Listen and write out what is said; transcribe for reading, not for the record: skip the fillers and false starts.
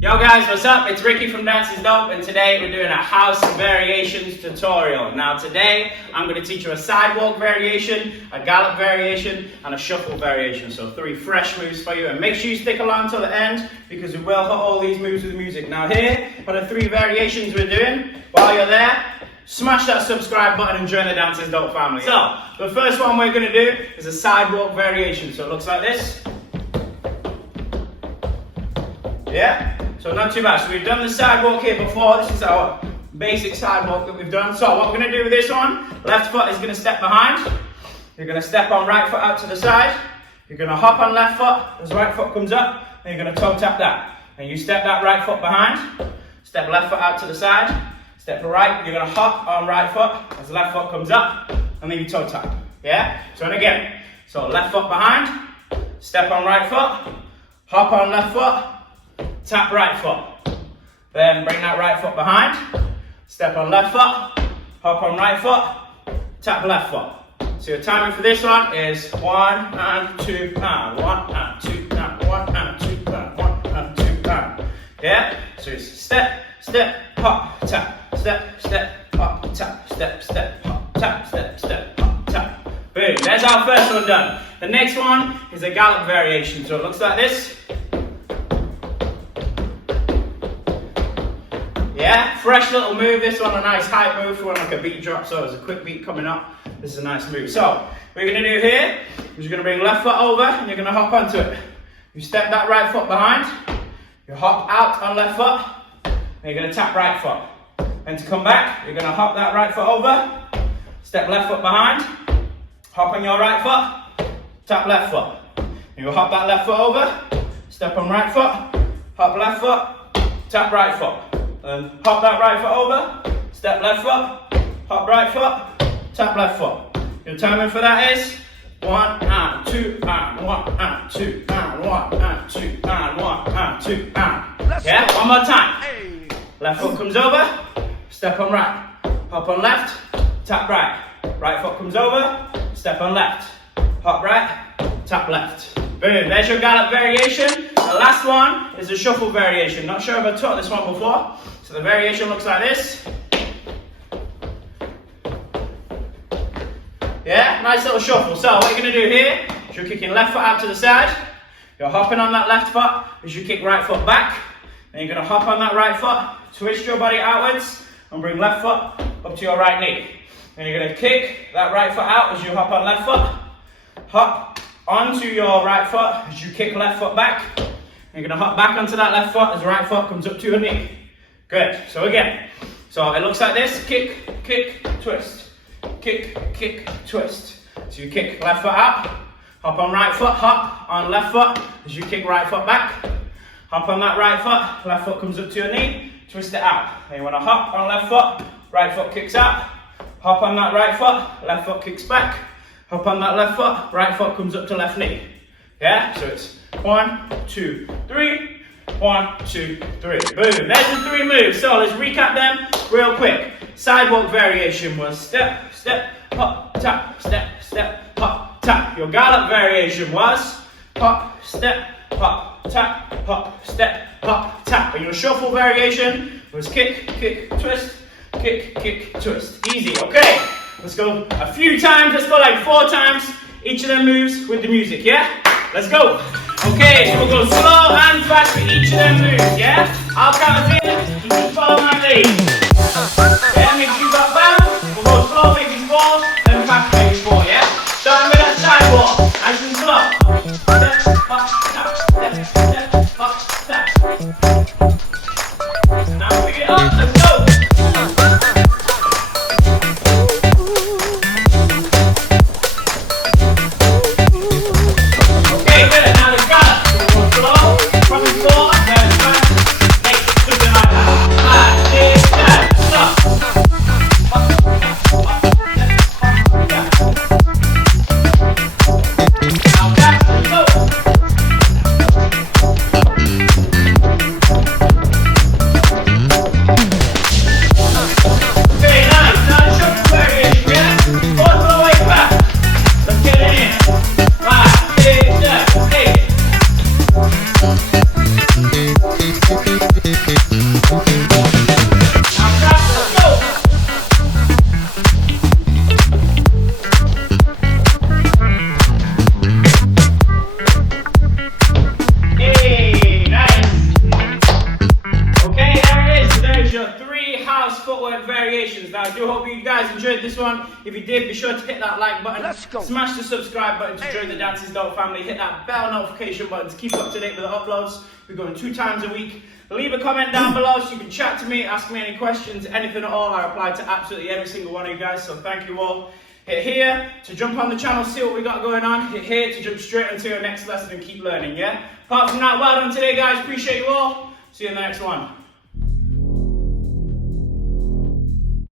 Yo guys, what's up? It's Ricky from Dance is Dope, and today we're doing a house variations tutorial. Now today, I'm going to teach you a sidewalk variation, a gallop variation, and a shuffle variation. So 3 fresh moves for you, and make sure you stick along till the end, because we will hit all these moves with music. Now here, for the 3 variations we're doing, while you're there, smash that subscribe button and join the Dance is Dope family. So, the first one we're going to do is a sidewalk variation. So it looks like this. Yeah? So not too bad. So we've done the sidewalk here before. This is our basic sidewalk that we've done. So what we're going to do with this one, left foot is going to step behind. You're going to step on right foot out to the side. You're going to hop on left foot as right foot comes up. And you're going to toe tap that. And you step that right foot behind. Step left foot out to the side. Step right. You're going to hop on right foot as left foot comes up. And then you toe tap. Yeah? So and again. So left foot behind. Step on right foot. Hop on left foot. Tap right foot. Then bring that right foot behind. Step on left foot. Hop on right foot. Tap left foot. So your timing for this one is 1 and 2 and 1 and 2 and 1 and 2 and 1 and 2 and. Yeah? So it's step, step, hop, tap. Step, step, hop, tap. Step, step, hop, tap. Step, step, hop, tap. Boom. There's our first one done. The next one is a gallop variation. So it looks like this. Yeah, fresh little move. This one a nice hype move for when like a beat drop. So there's a quick beat coming up. This is a nice move. So what we're gonna do here is you're gonna bring left foot over and you're gonna hop onto it. You step that right foot behind. You hop out on left foot and you're gonna tap right foot. And to come back, you're gonna hop that right foot over. Step left foot behind. Hop on your right foot. Tap left foot. You hop that left foot over. Step on right foot. Hop left foot. Tap right foot. And hop that right foot over, step left foot, hop right foot, tap left foot. Your timing for that is 1 and 2 and 1 and 2 and 1 and 2 and 1 and 2 and. Yeah, one more time. Left foot comes over, step on right, hop on left, tap right. Right foot comes over, step on left, hop right, tap left. Boom, there's your gallop variation. The last one is a shuffle variation. Not sure if I taught this one before. So the variation looks like this. Yeah, nice little shuffle. So what you're going to do here is you're kicking left foot out to the side. You're hopping on that left foot as you kick right foot back. Then you're going to hop on that right foot, twist your body outwards, and bring left foot up to your right knee. Then you're going to kick that right foot out as you hop on left foot. Hop onto your right foot as you kick left foot back. You're going to hop back onto that left foot as right foot comes up to your knee. Good. So again, so it looks like this. Kick, kick, twist. Kick, kick, twist. So you kick left foot out, hop on right foot, hop on left foot as you kick right foot back. Hop on that right foot, left foot comes up to your knee, twist it out. Then you want to hop on left foot, right foot kicks out. Hop on that right foot, left foot kicks back. Hop on that left foot, right foot comes up to left knee. Yeah? So it's 1, 2, 3. 1, 2, 3. Boom. There's the 3 moves. So let's recap them real quick. Sidewalk variation was step, step, hop, tap, step, step, hop, tap. Your gallop variation was hop, step, hop, tap, hop, step, hop, tap. And your shuffle variation was kick, kick, twist, kick, kick, twist. Easy. Okay. Let's go a few times. Let's go like 4 times each of them moves with the music. Yeah? Let's go. Okay, so we'll go slow and fast for each of them moves, yeah? I'll count us in, you just follow my lead. Yeah, make sure you got balance. We'll go slow, maybe 4, then fast, maybe 4, yeah? Starting with that sidewalk, nice and slow. Step, hop, tap, step, step, hop, tap. Now pick it up, let's go. We'll be right back. enjoyed this one. If you did, be sure to hit that like button. Let's go. Smash the subscribe button to join the Dances Dog family. Hit that bell notification button to keep up to date with the uploads. We're going 2 times a week. Leave a comment down below so you can chat to me, ask me any questions, anything at all. I reply to absolutely every single one of you guys, so thank you all. Hit here to jump on the channel, see what we got going on. Hit here to jump straight into your next lesson and keep learning, yeah? Apart from that, well done today, guys. Appreciate you all. See you in the next one.